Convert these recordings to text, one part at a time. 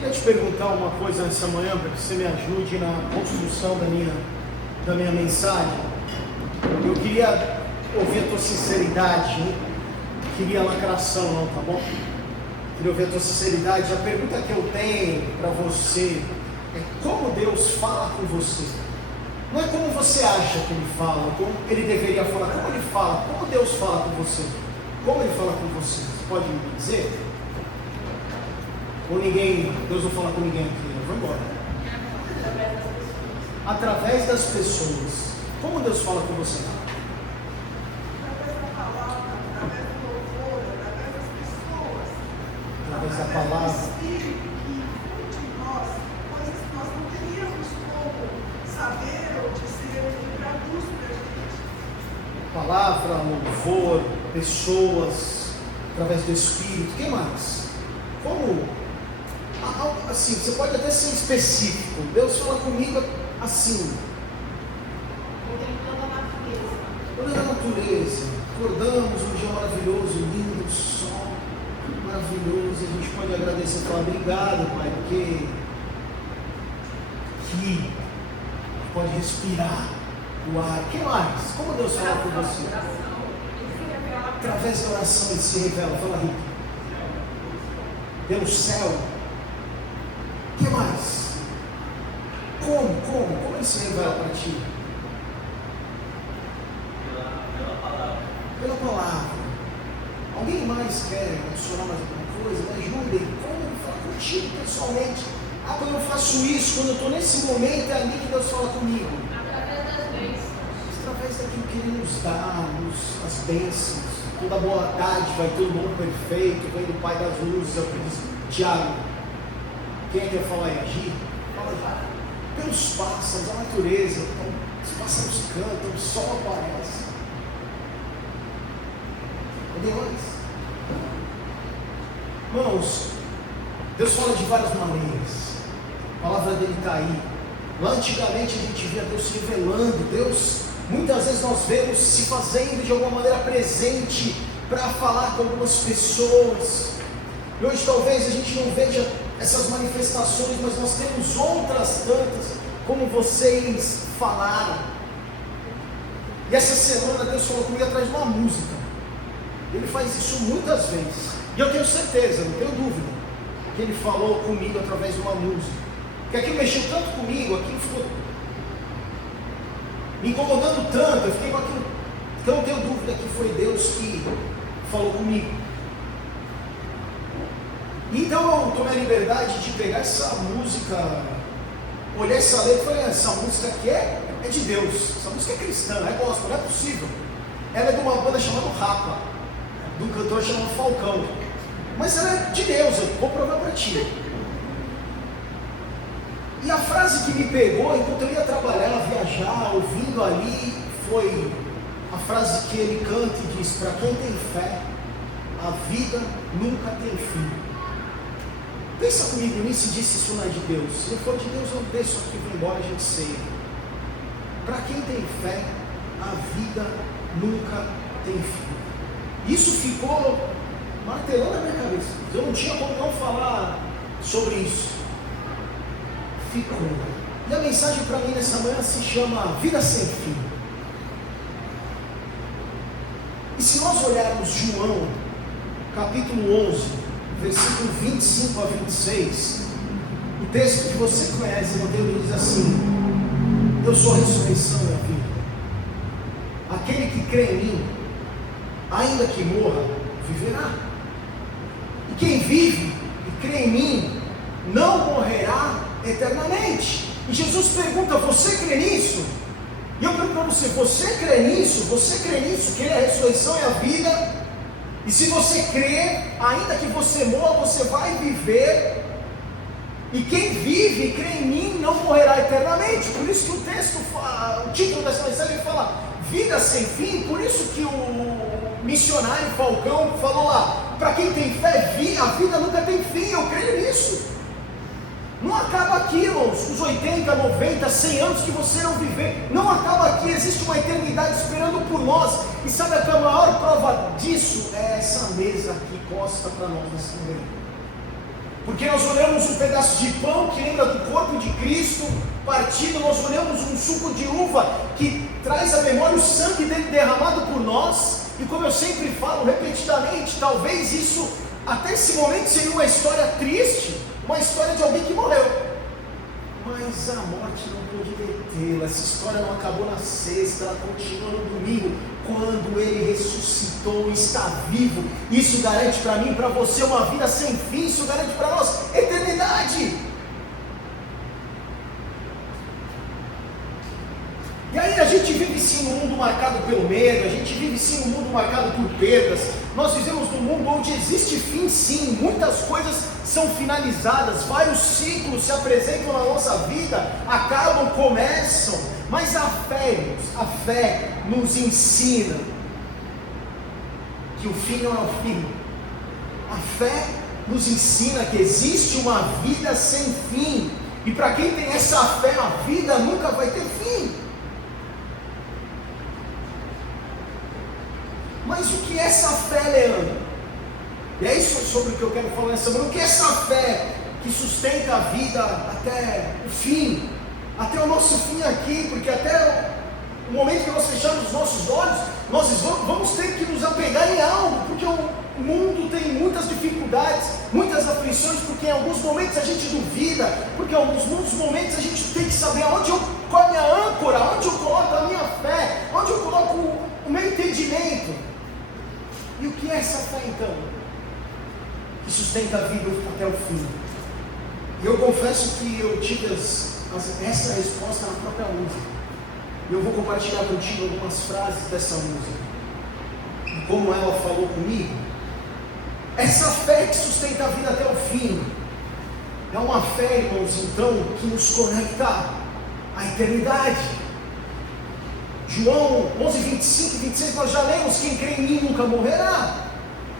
queria te perguntar uma coisa nessa manhã, para que você me ajude na construção da minha mensagem. Eu queria ouvir a tua sinceridade, né? Queria lacração não, tá bom? Queria ouvir a tua sinceridade. A pergunta que eu tenho para você é como Deus fala com você. Não é como você acha que Ele fala, como Ele deveria falar, como Ele fala, como Deus fala com você. Como Ele fala com você? Você pode me dizer? Ou ninguém, Deus não fala com ninguém aqui, né? Vamos embora. Através das pessoas. Como Deus fala com você? Através da palavra. Palavra, louvor, pessoas, através do Espírito. Quem mais? Como? Assim, você pode até ser específico. Deus fala comigo assim. Olhando a natureza, acordamos um dia maravilhoso, lindo, sol maravilhoso. A gente pode agradecer e falar obrigado, Pai, porque aqui pode respirar o ar. O que mais? Como Deus fala com você? Através da oração Ele se revela. Fala, Rita. Pelo céu. O que mais? Como Ele se revela para ti? Pela palavra. Alguém mais quer adicionar mais alguma coisa? Me ajudem. Como Ele fala contigo pessoalmente? Quando eu faço isso, quando eu estou nesse momento, é ali que Deus fala comigo. Através daquilo que Ele nos dá, as bênçãos, toda boa dádiva e todo bom perfeito, vem do Pai das luzes, é o que diz Tiago. Quem quer falar e agir? Fala já. Pelos pássaros, a natureza, os pássaros cantam, o sol aparece. Cadê mais? Irmãos, Deus fala de várias maneiras. A palavra dele está aí. Lá antigamente a gente via Deus se revelando. Deus, muitas vezes nós vemos se fazendo de alguma maneira presente para falar com algumas pessoas. E hoje talvez a gente não veja essas manifestações, mas nós temos outras tantas, como vocês falaram. E essa semana Deus falou comigo atrás de uma música. Ele faz isso muitas vezes. E eu tenho certeza, não tenho dúvida, que Ele falou comigo através de uma música. Porque aquilo mexeu tanto comigo, aquilo ficou me incomodando tanto, eu fiquei com aquilo. Então eu não tenho dúvida que foi Deus que falou comigo. Então eu tomei a liberdade de pegar essa música, olhar essa letra e falei, essa música aqui é de Deus, essa música é cristã, é gospel, não é possível. Ela é de uma banda chamada Rapa, de um cantor chamado Falcão. Mas ela é de Deus, eu vou provar para ti. E a frase que me pegou, enquanto eu ia trabalhar, viajar, ouvindo ali, foi a frase que ele canta e diz: para quem tem fé, a vida nunca tem fim. Pensa comigo nisso e diz se isso não é de Deus. Se não for de Deus, eu desço aqui e vou embora, a gente ceia. Para quem tem fé, a vida nunca tem fim. Isso ficou martelando na minha cabeça. Eu não tinha como não falar sobre isso. Ficou. E a mensagem para mim nessa manhã se chama Vida Sem Fim. E se nós olharmos João, capítulo 11, versículo 25 a 26, o texto que você conhece, o Deus diz assim: eu sou a ressurreição e a vida. Aquele que crê em mim, ainda que morra, viverá. E quem vive e crê em mim, não morrerá eternamente. E Jesus pergunta: você crê nisso? E eu pergunto para você: você crê nisso? Você crê nisso? Que Ele é a ressurreição e a vida? E se você crê, ainda que você morra, você vai viver. E quem vive e crê em mim não morrerá eternamente. Por isso que o texto, o título dessa mensagem fala Vida Sem Fim. Por isso que o missionário Falcão falou lá: para quem tem fé, a vida nunca tem fim. Eu creio nisso. Não acaba aqui, irmãos, os 80, 90, 100 anos que você não viver, não acaba aqui, existe uma eternidade esperando por nós. E sabe a maior prova disso? É essa mesa que costa para nós nesse momento. Porque nós olhamos um pedaço de pão que lembra do corpo de Cristo partido, nós olhamos um suco de uva que traz à memória o sangue dele derramado por nós, e como eu sempre falo repetidamente, talvez isso, até esse momento, seria uma história triste, uma história de alguém que morreu, mas a morte não pôde detê-la. Essa história não acabou na sexta, ela continua no domingo, quando ele ressuscitou, está vivo. Isso garante para mim e para você uma vida sem fim, isso garante para nós eternidade. E aí a gente vive sim num mundo marcado pelo medo, a gente vive sim num mundo marcado por perdas, nós vivemos num mundo onde existe fim sim, muitas coisas são finalizadas, vários ciclos se apresentam na nossa vida, acabam, começam, mas a fé nos ensina que o fim não é o fim. A fé nos ensina que existe uma vida sem fim, e para quem tem essa fé, a vida nunca vai ter fim. Mas o que é essa fé, Leandro? E é isso sobre o que eu quero falar nessa manhã. O que é essa fé que sustenta a vida até o fim? Até o nosso fim aqui, porque até o momento que nós fechamos os nossos olhos, nós vamos ter que nos apegar em algo, porque o mundo tem muitas dificuldades, muitas aflições, porque em alguns momentos a gente duvida, porque em alguns momentos a gente tem que saber qual é a minha âncora, onde eu coloco a minha fé, onde eu coloco o meu entendimento. E o que é essa fé então? Que sustenta a vida até o fim. E eu confesso que eu tive essa resposta na própria música. E eu vou compartilhar contigo algumas frases dessa música, e como ela falou comigo. Essa fé que sustenta a vida até o fim é uma fé, irmãos, então, que nos conecta à eternidade. João 11, 25 e 26, nós já lemos: quem crê em mim nunca morrerá.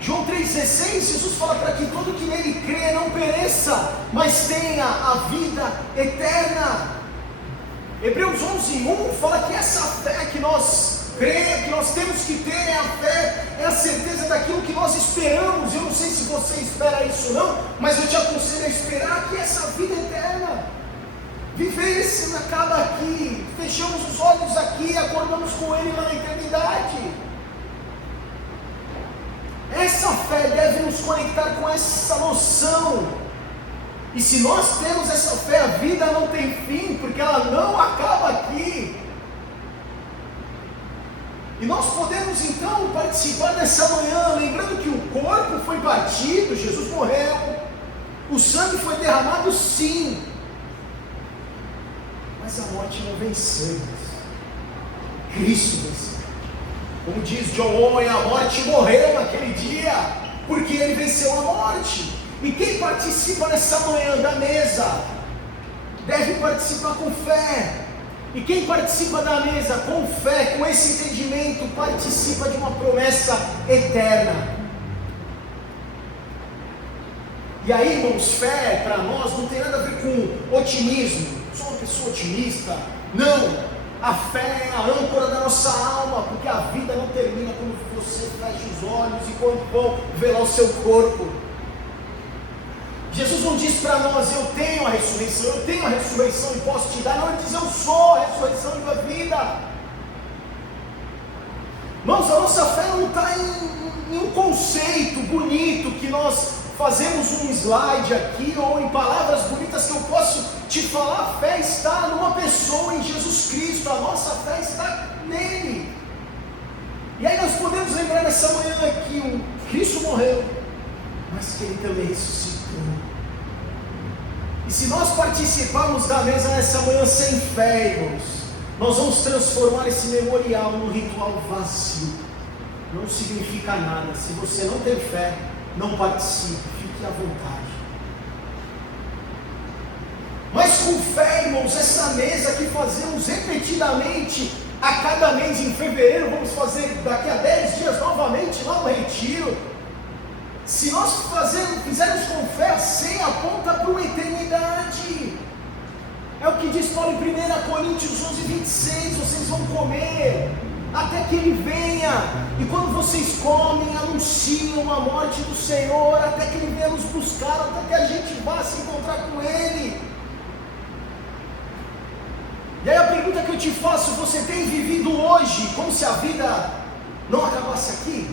João 3,16, Jesus fala para que todo que nele crê não pereça, mas tenha a vida eterna. Hebreus 11:1 fala que essa fé que nós cremos, que nós temos que ter, é a fé, é a certeza daquilo que nós esperamos. Eu não sei se você espera isso ou não, mas eu te aconselho a esperar que essa vida eterna. Viver esse acaba aqui, fechamos os olhos aqui, acordamos com Ele na eternidade. Essa fé deve nos conectar com essa noção. E se nós temos essa fé, a vida não tem fim, porque ela não acaba aqui. E nós podemos então participar dessa manhã, lembrando que o corpo foi partido, Jesus morreu, o sangue foi derramado sim, mas a morte não venceu, Cristo venceu. Como diz John Owen, a morte morreu naquele dia, porque ele venceu a morte. E quem participa nessa manhã da mesa, deve participar com fé. E quem participa da mesa com fé, com esse entendimento, participa de uma promessa eterna. E aí, irmãos, fé para nós não tem nada a ver com otimismo. Sou uma pessoa otimista. Não, a fé é a âncora da nossa alma, porque a vida não termina quando você fecha os olhos e quando vão velar o seu corpo. Jesus não diz para nós: eu tenho a ressurreição e posso te dar. Não, ele diz: eu sou a ressurreição e a vida. Irmãos, a nossa fé não está em um conceito bonito que nós fazemos um slide aqui, ou em palavras bonitas que eu posso te falar. A fé está numa pessoa, em Jesus Cristo. A nossa fé está nele. E aí nós podemos lembrar nessa manhã que o Cristo morreu, mas que ele também ressuscitou. E se nós participarmos da mesa nessa manhã sem fé, irmãos, nós vamos transformar esse memorial num ritual vazio. Não significa nada. Se você não tem fé, não participe, fique à vontade. Mas com fé, irmãos, essa mesa que fazemos repetidamente a cada mês, em fevereiro vamos fazer daqui a 10 dias novamente lá no retiro. Se nós fizermos com fé, assim aponta para uma eternidade. É o que diz Paulo em 1 Coríntios 11, 26, vocês vão comer até que Ele venha. E quando vocês comem, anunciam a morte do Senhor, até que Ele venha nos buscar, até que a gente vá se encontrar com Ele. E aí a pergunta que eu te faço: você tem vivido hoje como se a vida não acabasse aqui?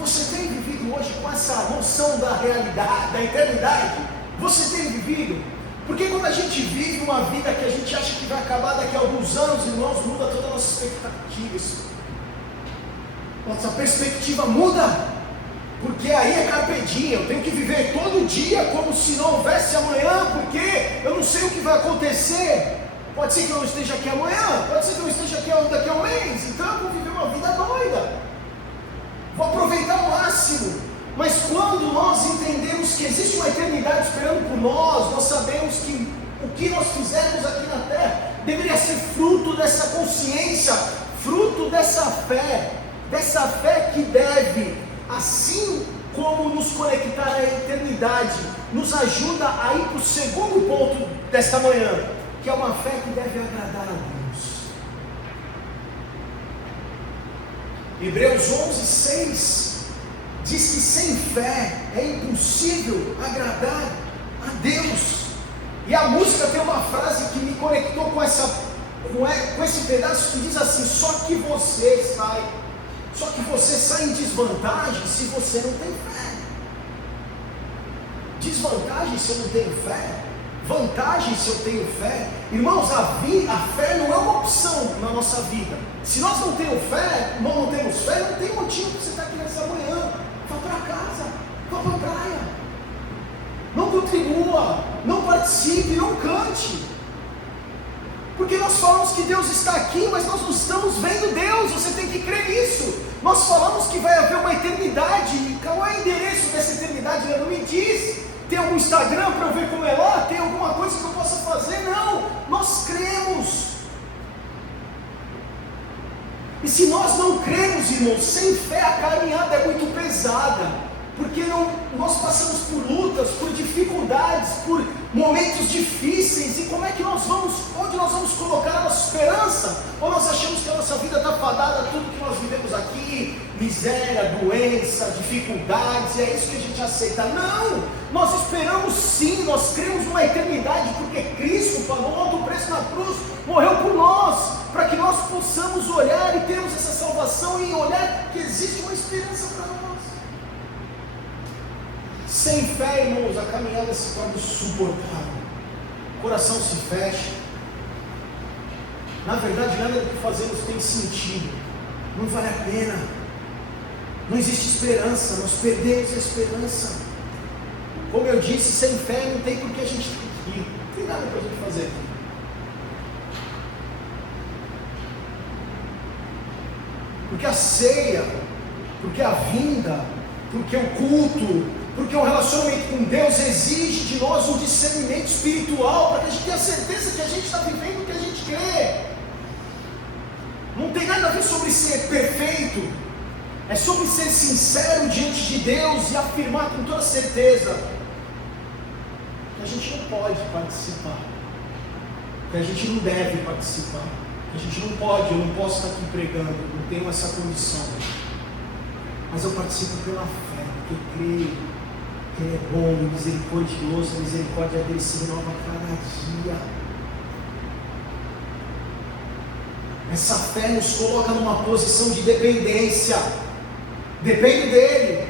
Você tem vivido hoje com essa noção da realidade, da eternidade? Você tem vivido? Porque quando a gente vive uma vida que a gente acha que vai acabar daqui a alguns anos, irmãos, muda toda a nossa expectativa. Nossa perspectiva muda. Porque aí é carpe diem, eu tenho que viver todo dia como se não houvesse amanhã, porque eu não sei o que vai acontecer. Pode ser que eu não esteja aqui amanhã, pode ser que eu não esteja aqui daqui a um mês, então eu vou viver uma vida doida. Vou aproveitar ao máximo. Mas quando nós entendemos que existe uma eternidade esperando por nós sabemos que o que nós fizermos aqui na terra deveria ser fruto dessa consciência, fruto dessa fé que deve, assim como nos conectar à eternidade, nos ajuda a ir para o segundo ponto desta manhã, que é uma fé que deve agradar a Deus. Hebreus 11:6 diz que sem fé é impossível agradar a Deus. E a música tem uma frase que me conectou com esse pedaço, que diz assim: só que você sai em desvantagem se você não tem fé. Desvantagem se eu não tenho fé, vantagem se eu tenho fé. Irmãos, a fé não é uma opção na nossa vida. Se nós não temos fé, não temos fé, não tem motivo para você estar aqui nessa manhã. Vá para casa, vá para a praia, não contribua, não participe, não cante, porque nós falamos que Deus está aqui, mas nós não estamos vendo Deus. Você tem que crer nisso. Nós falamos que vai haver uma eternidade, e qual é o endereço dessa eternidade? Ele não me diz. Tem algum Instagram para eu ver como é lá? Tem alguma coisa que eu possa fazer? Não, nós cremos. E se nós não cremos, irmãos, sem fé a caminhada é muito pesada, porque nós passamos por lutas, por dificuldades, por momentos difíceis, e como é que onde nós vamos colocar a nossa esperança? Ou nós achamos que a nossa vida está fadada a tudo que nós vivemos aqui, miséria, doença, dificuldades, e é isso que a gente aceita? Não, nós esperamos sim, nós cremos numa eternidade, porque Cristo pagou um alto preço na cruz, morreu por nós, para que nós possamos olhar e termos essa salvação, e olhar que existe uma esperança para nós. Sem fé, irmãos, a caminhada se torna insuportável, o coração se fecha, na verdade nada do que fazemos tem sentido, não vale a pena, não existe esperança, nós perdemos a esperança. Como eu disse, sem fé não tem por que a gente ir, não tem nada para a gente fazer aqui. Porque a ceia, porque a vinda, porque o culto, porque o relacionamento com Deus exige de nós um discernimento espiritual, para que a gente tenha certeza que a gente está vivendo o que a gente crê. Não tem nada a ver sobre ser perfeito, é sobre ser sincero diante de Deus e afirmar com toda certeza que a gente não pode participar, que a gente não deve participar, que a gente não pode, eu não posso estar aqui pregando, não tenho essa condição, mas eu participo pela fé, porque creio que Ele é bom e misericordioso, a misericórdia dele se renova a cada dia. Essa fé nos coloca numa posição de dependência, depende dele.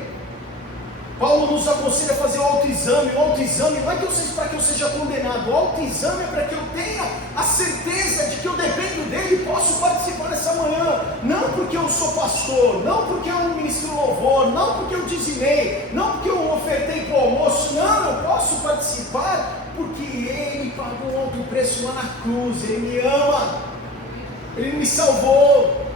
Paulo nos aconselha a fazer o autoexame. O autoexame não é para que eu seja condenado, o autoexame é para que eu tenha a certeza de que eu dependo dele e posso participar nessa manhã, não porque eu sou pastor, não porque eu ministro louvor, não porque eu dizimei, não porque eu ofertei para o almoço, não, eu posso participar porque ele pagou um alto preço lá na cruz, ele me ama, ele me salvou.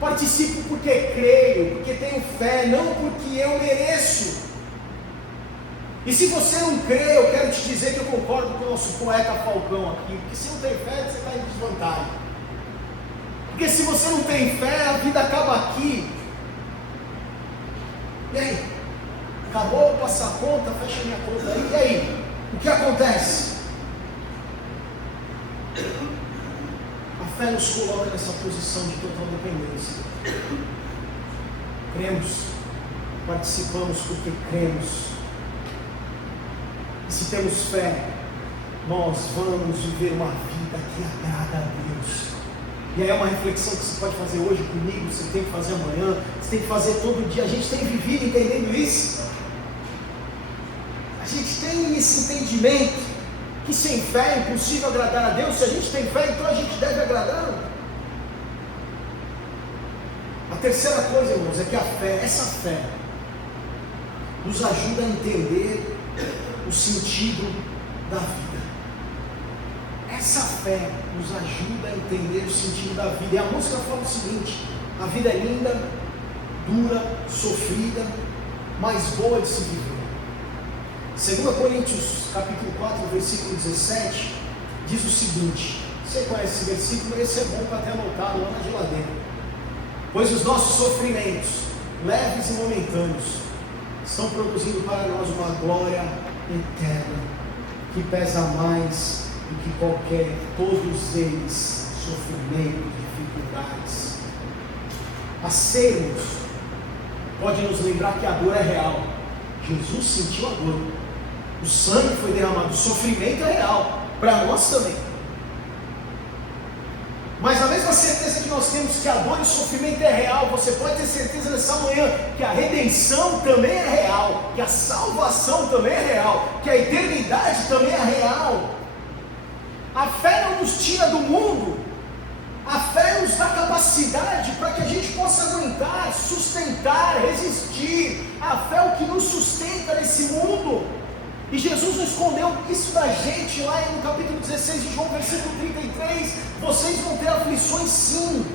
Participo porque creio, porque tenho fé, não porque eu mereço. E se você não crê, eu quero te dizer que eu concordo com o nosso poeta Falcão aqui, porque se não tem fé, você está em desvantagem. Porque se você não tem fé, a vida acaba aqui. E aí? Acabou, passa a conta, fecha minha conta aí. E aí? O que acontece? A A fé nos coloca nessa posição de total dependência. Cremos, participamos porque cremos. E se temos fé, nós vamos viver uma vida que agrada a Deus. E aí é uma reflexão que você pode fazer hoje comigo, você tem que fazer amanhã, você tem que fazer todo dia. A gente tem vivido entendendo isso. A gente tem esse entendimento que sem fé é impossível agradar a Deus. Se a gente tem fé, então a gente deve agradá-lo. A terceira coisa, irmãos, é que a fé, essa fé, nos ajuda a entender o sentido da vida. Essa fé nos ajuda a entender o sentido da vida. E a música fala o seguinte: a vida é linda, dura, sofrida, mas boa de se viver. 2 Coríntios capítulo 4, versículo 17, diz o seguinte, você conhece esse versículo, esse é bom para ter anotado lá na geladeira. Pois os nossos sofrimentos, leves e momentâneos, estão produzindo para nós uma glória eterna, que pesa mais do que qualquer, todos eles, sofrimento, dificuldades. A sermos pode nos lembrar que a dor é real. Jesus sentiu a dor. O sangue foi derramado, o sofrimento é real, para nós também. Mas a mesma certeza que nós temos que a dor e o sofrimento é real, você pode ter certeza nessa manhã que a redenção também é real, que a salvação também é real, que a eternidade também é real. A fé não nos tira do mundo, a fé nos dá capacidade para que a gente possa aguentar, sustentar, resistir. A fé é o que nos sustenta nesse mundo. E Jesus não escondeu isso da gente lá no capítulo 16 de João, versículo 33. Vocês vão ter aflições sim.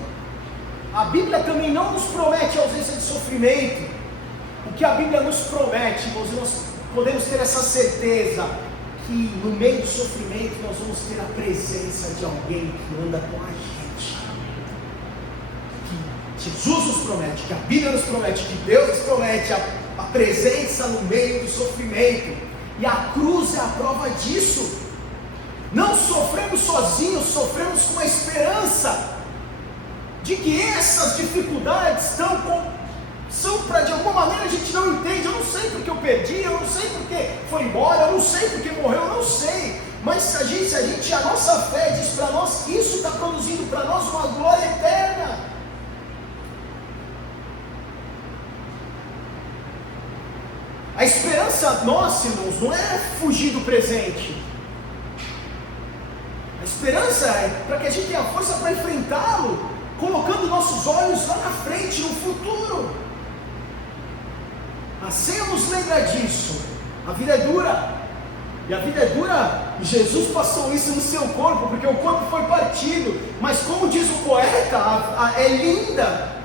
A Bíblia também não nos promete a ausência de sofrimento. O que a Bíblia nos promete, irmãos, nós podemos ter essa certeza que no meio do sofrimento nós vamos ter a presença de alguém que anda com a gente. Que Jesus nos promete, que a Bíblia nos promete, que Deus nos promete a presença no meio do sofrimento. E a cruz é a prova disso. Não sofremos sozinhos, sofremos com a esperança de que essas dificuldades são para, de alguma maneira, a gente não entende. Eu não sei porque eu perdi, eu não sei porque foi embora, eu não sei porque morreu, eu não sei. Mas se a nossa fé diz para nós que isso está produzindo para nós uma glória eterna. A esperança nossa, irmãos, não é fugir do presente. A esperança é para que a gente tenha força para enfrentá-lo, colocando nossos olhos lá na frente, no futuro. A ceia nos lembra disso. A vida é dura. E a vida é dura, e Jesus passou isso no seu corpo, porque o corpo foi partido. Mas como diz o poeta, é linda.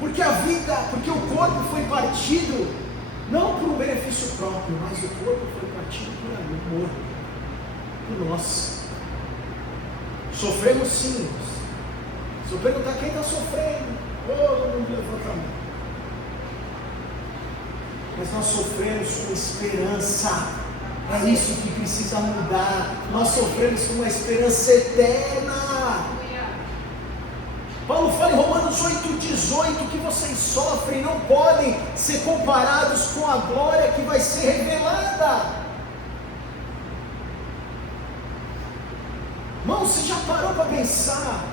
Porque o corpo foi partido não por um benefício próprio, mas o corpo foi partido por amor, por nós. Sofremos sim. Se eu perguntar quem está sofrendo, todo mundo levanta a mão. Mas nós sofremos com esperança. É isso que precisa mudar. Nós sofremos com uma esperança eterna. Paulo fala em Romanos 8,18 que vocês sofrem não podem ser comparados com a glória que vai ser revelada. Irmão, você já parou para pensar?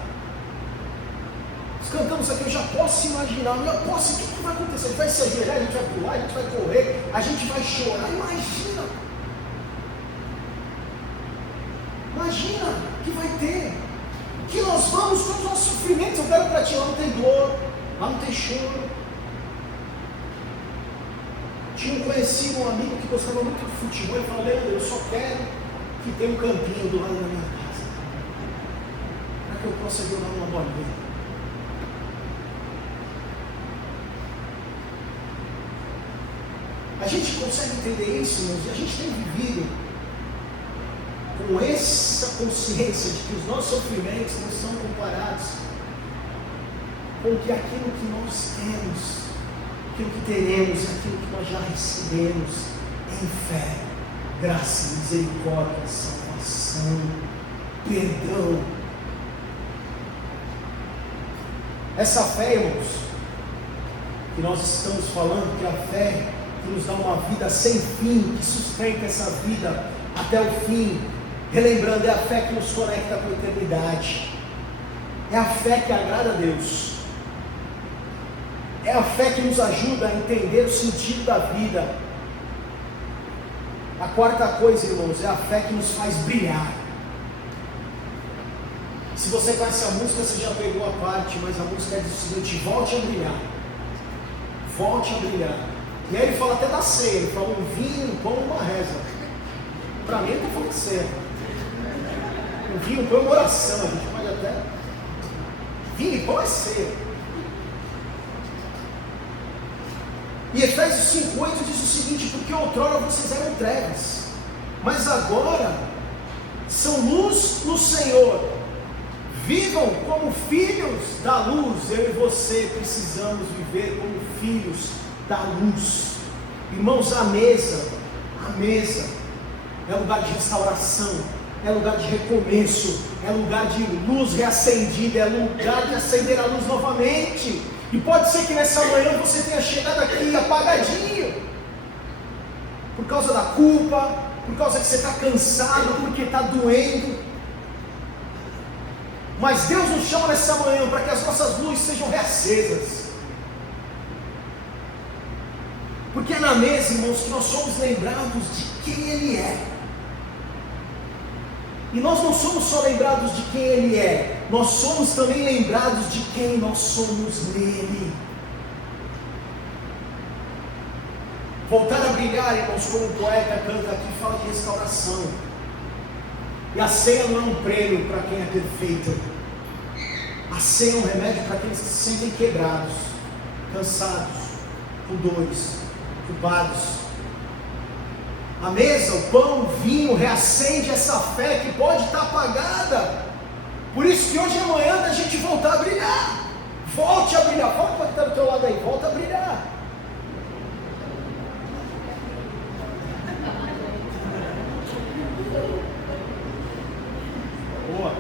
Nós cantamos aqui, eu já posso imaginar, o que vai acontecer? A gente vai se ajoelhar, a gente vai pular, a gente vai correr, a gente vai chorar. Imagina o que vai ter. Que nós vamos com os nossos sofrimentos. Eu quero para ti, lá não tem dor, lá não tem choro. Tinha conhecido um amigo que gostava muito de futebol. Ele falou: Leandro, eu só quero que tenha um campinho do lado da minha casa, para que eu possa jogar uma bolinha. A gente consegue entender isso, irmãos, e a gente tem vivido com essa consciência de que os nossos sofrimentos não são comparados com que aquilo que nós temos, aquilo que teremos, aquilo que nós já recebemos em fé, graça, misericórdia, salvação, perdão, Essa fé, irmãos, que nós estamos falando, que é a fé que nos dá uma vida sem fim, que sustenta essa vida até o fim, relembrando, é a fé que nos conecta com a eternidade, é a fé que agrada a Deus, é a fé que nos ajuda a entender o sentido da vida. A quarta coisa, irmãos, é a fé que nos faz brilhar. Se você conhece a música, você já pegou a parte, mas a música diz o seguinte: volte a brilhar, volte a brilhar. E aí ele fala até da ceia, ele fala um vinho, um pão, uma reza. Para mim ele está falando de ceia. Um vinho, um pão, uma oração, a gente pode até... Vinho e pão é ceia. E Efésios 5,8 diz o seguinte: porque outrora vocês eram trevas, mas agora são luz no Senhor. Vivam como filhos da luz. Eu e você precisamos viver como filhos da luz. Irmãos, a mesa é lugar de restauração, é lugar de recomeço, é lugar de luz reacendida, é lugar de acender a luz novamente. E pode ser que nessa manhã você tenha chegado aqui apagadinho, por causa da culpa, por causa que você está cansado, porque está doendo. Mas Deus nos chama nessa manhã para que as nossas luzes sejam reacesas. Porque é na mesa, irmãos, que nós somos lembrados de quem Ele é. E nós não somos só lembrados de quem Ele é, nós somos também lembrados de quem nós somos nele. Voltar a brilhar, irmãos, como o poeta canta aqui, fala de restauração. E a ceia não é um prêmio para quem é perfeito. A ceia é um remédio para aqueles que se sentem quebrados, cansados, com dores, culpados. A mesa, o pão, o vinho, reacende essa fé que pode estar apagada. Por isso que hoje é manhã da gente voltar a brilhar. Volte a brilhar. Fala para quem está do teu lado aí, volta a brilhar. Boa.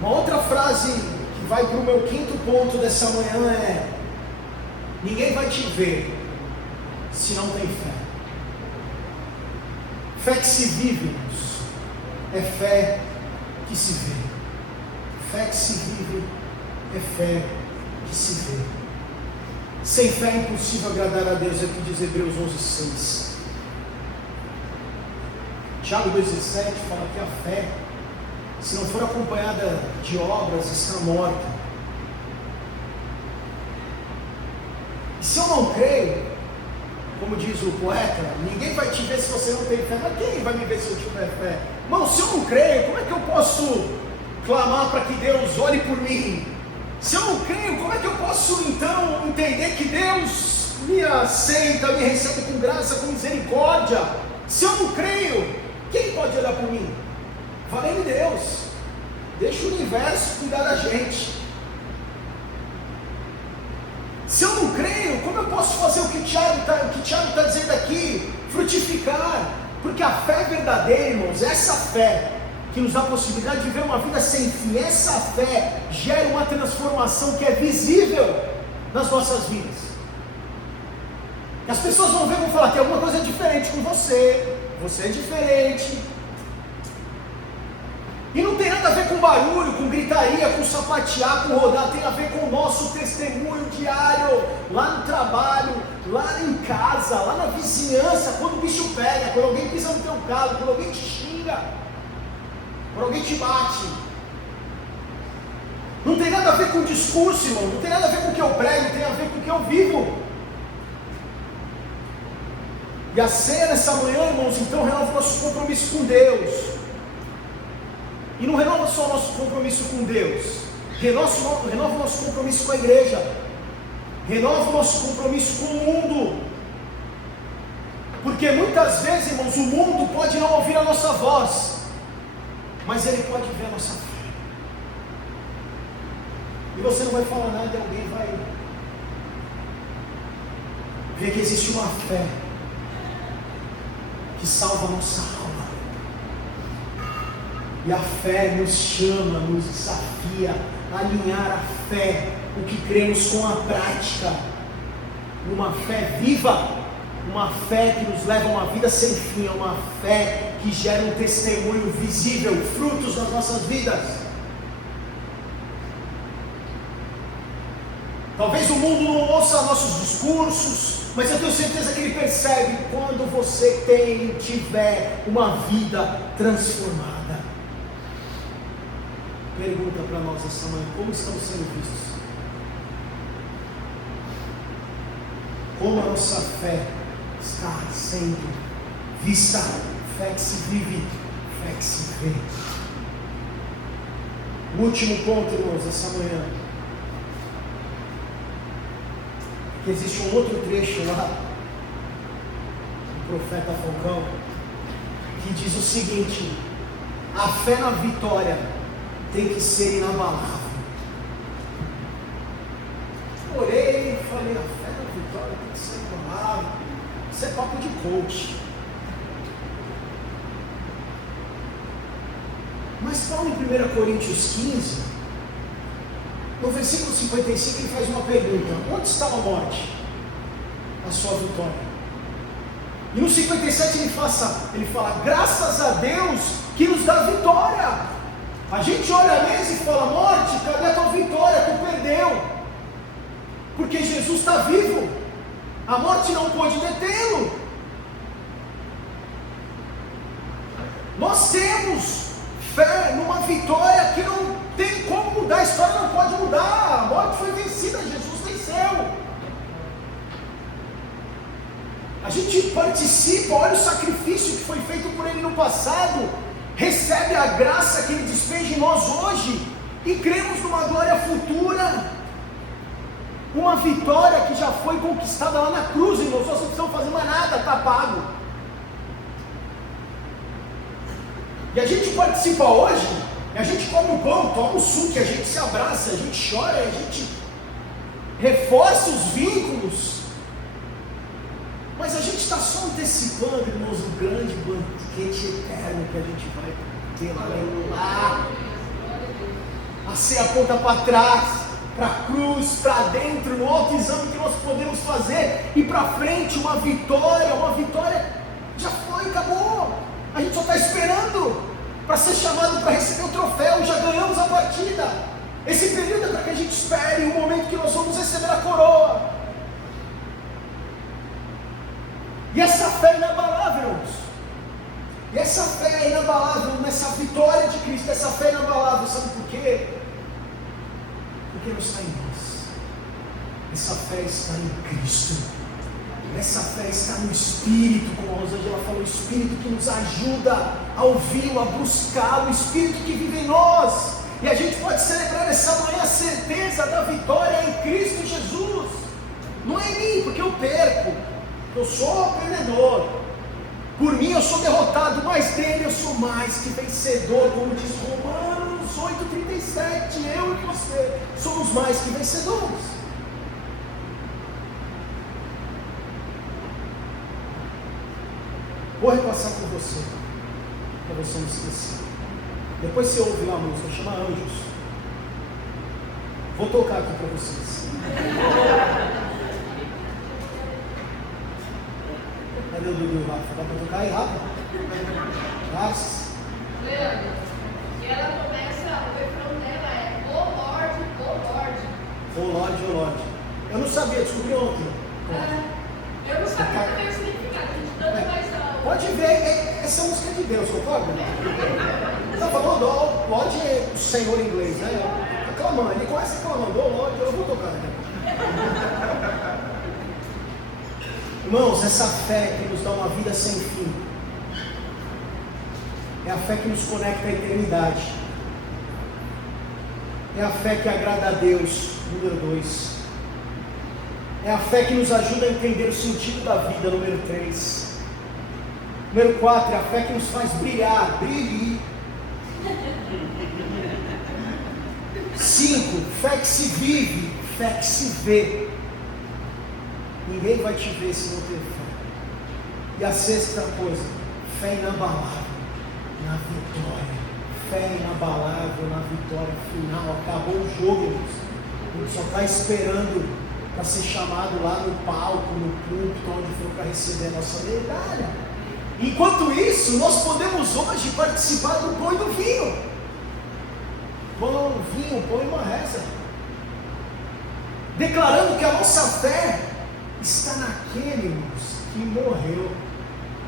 Uma outra frase que vai para o meu quinto ponto dessa manhã é: ninguém vai te ver se não tem fé. Fé que se vive, irmãos, é fé que se vê. Fé que se vive é fé que se vê. Sem fé é impossível agradar a Deus, é o que diz Hebreus 11:6. Tiago 2:7 fala que a fé, se não for acompanhada de obras, está morta. E se eu não creio, como diz o poeta, ninguém vai te ver se você não tem fé. Mas quem vai me ver se eu tiver fé? Irmão, se eu não creio, como é que eu posso clamar para que Deus olhe por mim? Se eu não creio, como é que eu posso então entender que Deus me aceita, me recebe com graça, com misericórdia? Se eu não creio, quem pode olhar por mim? Valeu Deus, deixa o universo cuidar da gente. Se eu não creio, como eu posso fazer o que o Tiago está dizendo aqui? Frutificar. Porque a fé verdadeira, irmãos, essa fé que nos dá a possibilidade de viver uma vida sem fim, essa fé gera uma transformação que é visível nas nossas vidas. E as pessoas vão ver e vão falar: tem alguma coisa diferente com você, você é diferente. E não tem nada a ver com barulho, com gritaria, com sapatear, com rodar, tem a ver com o nosso testemunho diário, lá no trabalho, lá em casa, lá na vizinhança, quando o bicho pega, quando alguém pisa no teu carro, quando alguém te xinga, quando alguém te bate. Não tem nada a ver com o discurso, irmão, não tem nada a ver com o que eu prego, tem a ver com o que eu vivo. E a ceia nessa manhã, irmãos, então renova o nosso compromisso com Deus. E não renova só o nosso compromisso com Deus, renova o nosso compromisso com a igreja, renova o nosso compromisso com o mundo. Porque muitas vezes, irmãos, o mundo pode não ouvir a nossa voz, mas ele pode ver a nossa fé. E você não vai falar nada e alguém vai ver que existe uma fé que que salva a nossa alma. E a fé nos chama, nos desafia a alinhar a fé, o que cremos, com a prática. Uma fé viva, uma fé que nos leva a uma vida sem fim, uma fé que gera um testemunho visível, frutos nas nossas vidas. Talvez o mundo não ouça nossos discursos, mas eu tenho certeza que ele percebe quando você tiver uma vida transformada. Pergunta para nós essa manhã: como estamos sendo vistos? Como a nossa fé está sendo vista? Fé que se vive, fé que se vê. O último ponto, irmãos, essa manhã, que existe um outro trecho lá do profeta Falcão que diz o seguinte: a fé na vitória tem que ser inabalável. Orei e falei: a fé na vitória tem que ser inabalável. Isso é papo de coach. Mas Paulo, em 1 Coríntios 15, no versículo 55, ele faz uma pergunta: onde estava a morte? A sua vitória. E no 57 ele fala: graças a Deus que nos dá vitória. A gente olha a mesa e fala: morte, cadê a tua vitória? Tu perdeu. Porque Jesus está vivo. A morte não pode detê-lo. Nós temos fé numa vitória que não tem como mudar. A história não pode mudar. A morte foi vencida, Jesus venceu. A gente participa, olha o sacrifício que foi feito por Ele no passado, recebe a graça que Ele despeja em nós hoje, e cremos numa glória futura, uma vitória que já foi conquistada lá na cruz, irmãos. Nós não precisamos fazer mais nada, está pago. E a gente participa hoje, e a gente come o pão, toma o suco, a gente se abraça, a gente chora, a gente reforça os vínculos. Mas a gente está só antecipando, irmãos, um grande banquete eterno que a gente vai ter lá. A ceia aponta para trás, para a cruz, para dentro, no outro exame que nós podemos fazer, e para frente uma vitória já foi, acabou. A gente só está esperando para ser chamado para receber o troféu. Já ganhamos a partida. Esse período é para que a gente espere o momento que nós vamos receber a coroa. E essa fé é inabalável, irmãos. E essa fé é inabalável nessa vitória de Cristo. Essa fé é inabalável, sabe por quê? Porque não está em nós. Essa fé está em Cristo. Essa fé está no Espírito, como a Rosângela falou, o Espírito que nos ajuda a ouvi-lo, a buscá-lo, o Espírito que vive em nós. E a gente pode celebrar essa manhã a certeza da vitória em Cristo Jesus. Não é em mim, porque eu perco. Eu sou perdedor. Por mim eu sou derrotado, mas dele eu sou mais que vencedor, como diz Romanos 8,37. Eu e você somos mais que vencedores. Vou repassar com você, para você não esquecer. Depois você ouve lá a música, chama Anjos. Vou tocar aqui para vocês. Cadê o Dudu, Rafa? Dá para tocar aí, Rafa? Graças. Leandro, e ela começa, o refrão dela é O Lorde, O Lorde. O Lorde, O Lorde. Eu não sabia, descobri ontem. Eu não sabia também o significado, a gente tanto faz a... Pode ver, essa música é de Deus, concorda? Está falando o Lorde é o Senhor em inglês, né? Aclamando, ele começa aclamando, o Lorde, eu vou tocar, né? Irmãos, essa fé que nos dá uma vida sem fim é a fé que nos conecta à eternidade, é a fé que agrada a Deus. Número 2, é a fé que nos ajuda a entender o sentido da vida. Número 3, número 4, é a fé que nos faz brilhar. Brilhe. 5, fé que se vive, fé que se vê. Ninguém vai te ver se não ter fé. E a sexta coisa, Fé inabalável na vitória. Fé inabalável na vitória final. Acabou o jogo, irmãos. A gente só está esperando para ser chamado lá no palco, no púlpito, onde for para receber a nossa medalha. Enquanto isso, nós podemos hoje participar do pão e do vinho. Pão, vinho, pão e uma reza. Declarando que a nossa fé está naquele, irmãos, que morreu,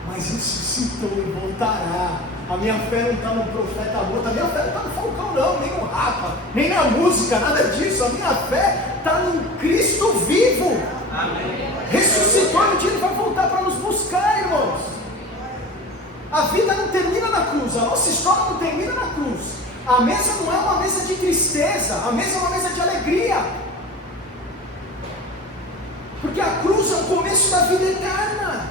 mas ressuscitou e voltará. A minha fé não está no profeta morto, a minha fé não está no Falcão não, nem no Rapa, nem na música, nada disso. A minha fé está no Cristo vivo. Amém. Ressuscitou e um dia Ele vai voltar para nos buscar, irmãos. A vida não termina na cruz, a nossa história não termina na cruz. A mesa não é uma mesa de tristeza, a mesa é uma mesa de alegria. Porque a cruz é o começo da vida eterna.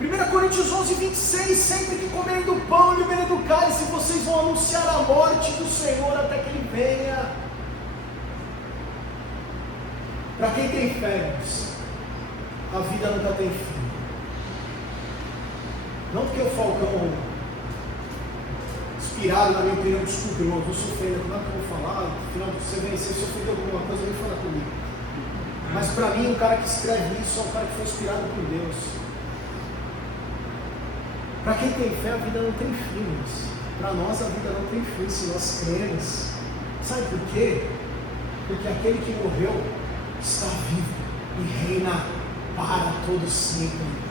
1 Coríntios 11, 26, sempre que comerem do pão e beberem do cálice, vocês vão anunciar a morte do Senhor até que Ele venha. Para quem tem fé, irmãos, a vida nunca tem fim. Não porque o Falcão, inspirado na minha opinião, desculpa, irmão, estou sofrendo, como é que eu vou falar? No final, se você vencer, se sofrer alguma coisa, vem falar comigo. Mas para mim, o cara que escreve isso é um cara que foi inspirado por Deus. Para quem tem fé, a vida não tem fim. Para nós, a vida não tem fim se nós cremos. Sabe por quê? Porque aquele que morreu está vivo e reina para todo sempre.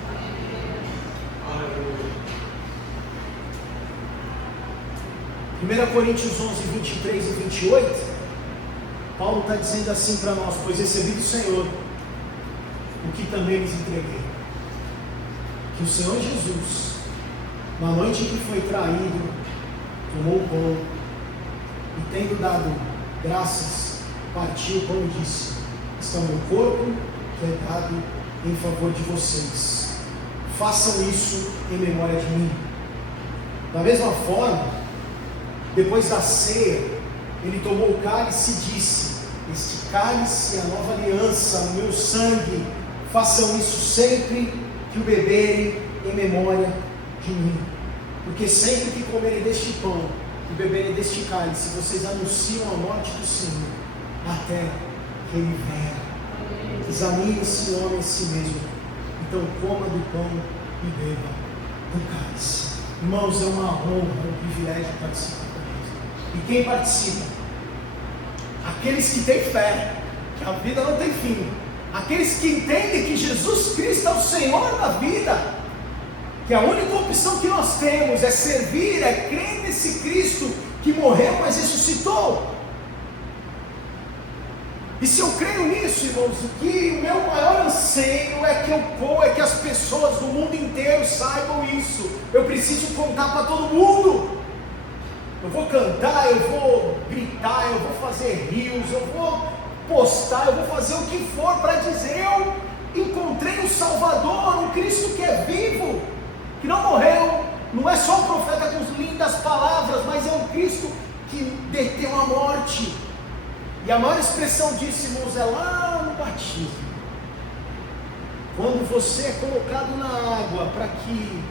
1 Coríntios 11, 23 e 28, Paulo está dizendo assim para nós: pois recebi do Senhor o que também lhes entreguei, que o Senhor Jesus, na noite em que foi traído, tomou o pão e, tendo dado graças, partiu o pão e disse: este é o meu corpo que é dado em favor de vocês, façam isso em memória de mim. Da mesma forma, depois da ceia, ele tomou o cálice e disse: este cálice é a nova aliança, o meu sangue, façam isso sempre que o beberem em memória de mim. Porque sempre que comerem deste pão e beberem deste cálice, vocês anunciam a morte do Senhor até que Ele venha. Examine esse homem a si mesmo. Então coma do pão e beba do cálice. Irmãos, é uma honra, um privilégio participar com isso. E quem participa? Aqueles que têm fé, que a vida não tem fim. Aqueles que entendem que Jesus Cristo é o Senhor da vida, que a única opção que nós temos é servir, é crer nesse Cristo que morreu, mas ressuscitou. E se eu creio nisso, irmãos, que o meu maior anseio é que as pessoas do mundo inteiro saibam isso. Eu preciso contar para todo mundo. Eu vou cantar, eu vou gritar, eu vou fazer rios, eu vou postar, eu vou fazer o que for para dizer: eu encontrei um Salvador, um Cristo que é vivo, que não morreu. Não é só um profeta com lindas palavras, mas é um Cristo que deteu a morte. E a maior expressão disso, irmãos, é lá no batismo. Quando você é colocado na água para que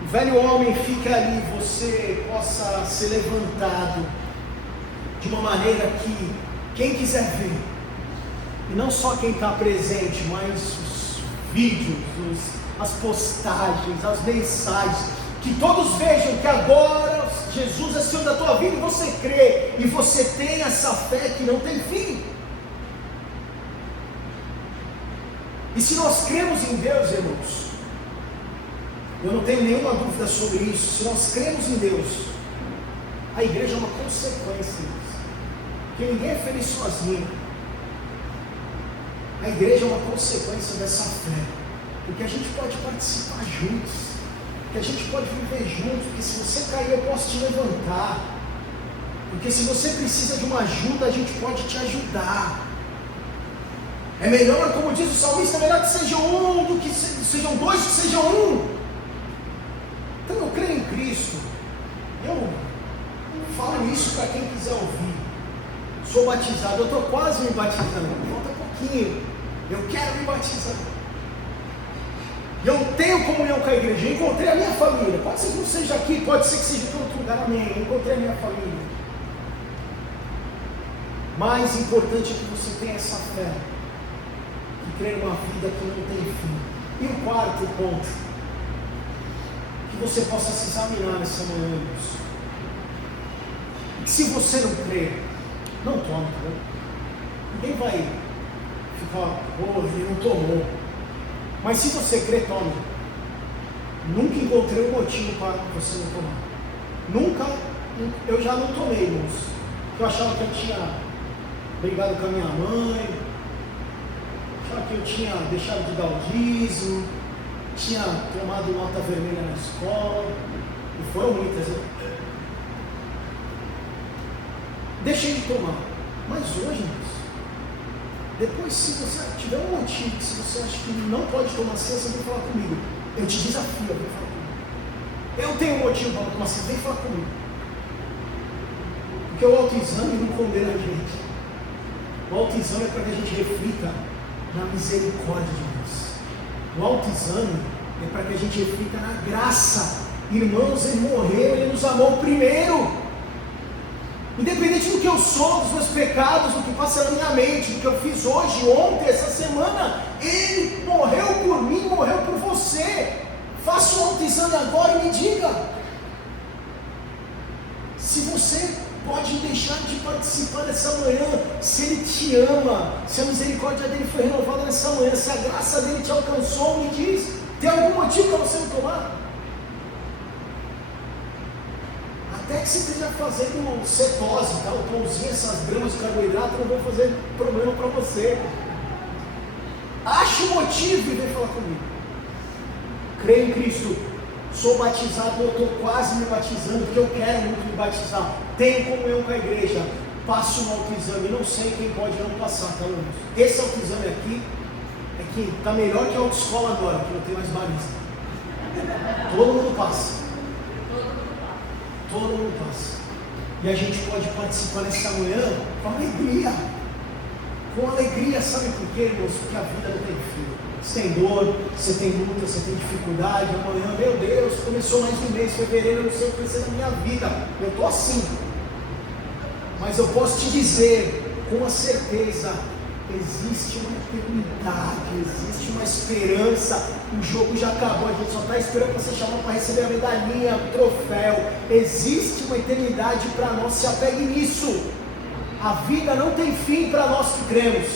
o velho homem fique ali, você possa ser levantado de uma maneira que quem quiser ver, e não só quem está presente, mas os vídeos, as postagens, as mensagens, que todos vejam que agora Jesus é Senhor da tua vida e você crê, e você tem essa fé que não tem fim. E se nós cremos em Deus, irmãos, eu não tenho nenhuma dúvida sobre isso, se nós cremos em Deus, a igreja é uma consequência disso, porque ninguém é feliz sozinho. A igreja é uma consequência dessa fé, porque a gente pode participar juntos, que a gente pode viver juntos, porque se você cair eu posso te levantar, porque se você precisa de uma ajuda a gente pode te ajudar. É melhor, como diz o salmista, é melhor que seja um do que sejam dois, que sejam um. Então eu creio em Cristo, eu falo isso para quem quiser ouvir. Sou batizado, eu estou quase me batizando, falta um pouquinho, eu quero me batizar. Eu tenho comunhão com a igreja, eu encontrei a minha família. Pode ser que não seja aqui, pode ser que seja em outro lugar, amém. Eu encontrei a minha família. Mais importante é que você tenha essa fé, que crê numa vida que não tem fim. E o quarto ponto, que você possa se examinar nessa manhã, irmãos. E que se você não crê, não tome, tá? Ninguém vai ficar, ele não tomou. Mas se você crê, tome. Nunca encontrei um motivo para você não tomar. Nunca, eu já não tomei, irmãos. Eu achava que eu tinha brigado com a minha mãe, achava que eu tinha deixado de dar o dízimo, tinha tomado nota vermelha na escola, e foram muitas. Deixei de tomar. Mas hoje, irmãos, depois, se você tiver um motivo, se você acha que não pode tomar ceia, você vem falar comigo. Eu te desafio, vem falar comigo. Eu tenho um motivo para tomar ceia, vem falar comigo. Porque o autoexame não condena a gente. O autoexame é para que a gente reflita na misericórdia de Deus. O autoexame é para que a gente reflita na graça. Irmãos, Ele morreu, Ele nos amou primeiro. Independente do que eu sou, dos meus pecados, do que passa na minha mente, do que eu fiz hoje, ontem, essa semana, Ele morreu por mim, morreu por você. Faça um autoexame agora e me diga se você pode deixar de participar dessa manhã, se Ele te ama, se a misericórdia dEle foi renovada nessa manhã, se a graça dEle te alcançou. Me diz, tem algum motivo para você não tomar? Até que você esteja fazendo cetose, tá? O pãozinho, essas gramas de carboidrato não vão fazer problema para você. Ache um motivo e vem falar comigo. Creio em Cristo, sou batizado, eu estou quase me batizando, porque eu quero muito me batizar. Tenho comunhão com a igreja, passo um autoexame, não sei quem pode não passar, tá, irmãos? Esse autoexame aqui é que está melhor que a autoescola agora, que não tem mais barista. Todo mundo passa. Todo mundo passa. E a gente pode participar nessa manhã com alegria. Com alegria, sabe por quê, irmãos? Porque a vida não tem fim. Você tem dor, você tem luta, você tem dificuldade. Amanhã, meu Deus, começou mais um mês, fevereiro, eu não sei o que vai ser na minha vida. Eu estou assim. Mas eu posso te dizer, com a certeza, existe uma eternidade, existe uma esperança. O jogo já acabou, a gente só está esperando você chamar para receber a medalhinha, o troféu. Existe uma eternidade para nós, se apegue nisso. A vida não tem fim para nós que cremos.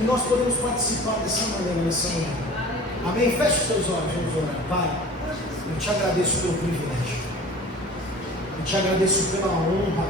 E nós podemos participar dessa maneira, nessa manhã. Amém? Feche os seus olhos, vamos orar. Pai, eu te agradeço pelo privilégio. Eu te agradeço pela honra